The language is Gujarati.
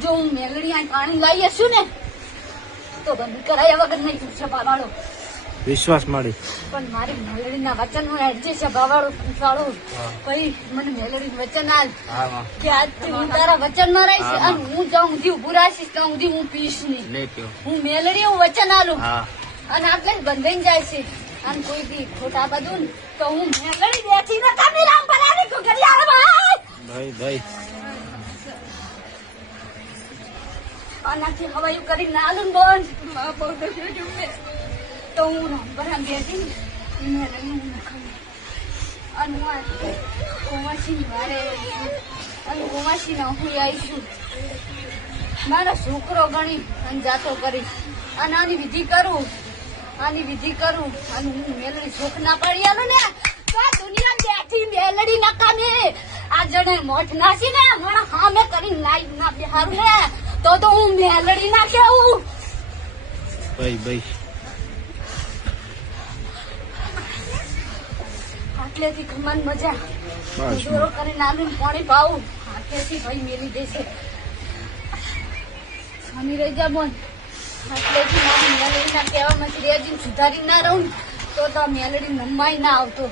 જો હું મેલડી આ પાણી લાવી હશું ને તો બંધ કરાયા વગર નહીં પૂછે પાવાળો વિશ્વાસ માડી પણ મારી મેલડીના વચન હું હેડજે છે બાવાળો પૂછવાળો ભાઈ મને મેલડી વચન આલ કે આજથી હું તારા વચન માં રહીશ અને હું જ્યાં સુધી ઉભું રાખીશ ત્યાં સુધી હું પીશ નહીં હું મેલડી હું વચન આલું અને આટલે જ બંધાઈને જાય છે અને કોઈ બી ખોટા બધું તો હું મેલડી બેઠી ને તમે રામ ભલાની કો કરી આવે ભાઈ ભાઈ આનાથી હવાયું કરી નાલું બોન બહુ તો હું નંબર આમ બેઠી મેલડી અને હું કોમાસી વારે અને કોમાસી ના હું આવીશું મારો છોકરો ગણી અને જાતો કરી અને આની વિધિ કરું અને હું મેલડી શોખ ના પાડી આલું ને તો આ દુનિયા બેઠી મેલડી નકામી આ જણે મોઠ નાસી ને મને હામે કરીને લાઈ ના બિહારું ને તો હું મેલડી ના કેવું ભાઈ આટલેથી ખમાન મજા જોરો કરીને આલું પાણી પાવું આટલેથી ભાઈ મેલી દેશે સ્વામી રહી જા બોન આટલેથી મારી મેલડી ના કહેવામાં રેજી સુધારી ના રહું તો મેલડી નમાઈ ના આવતો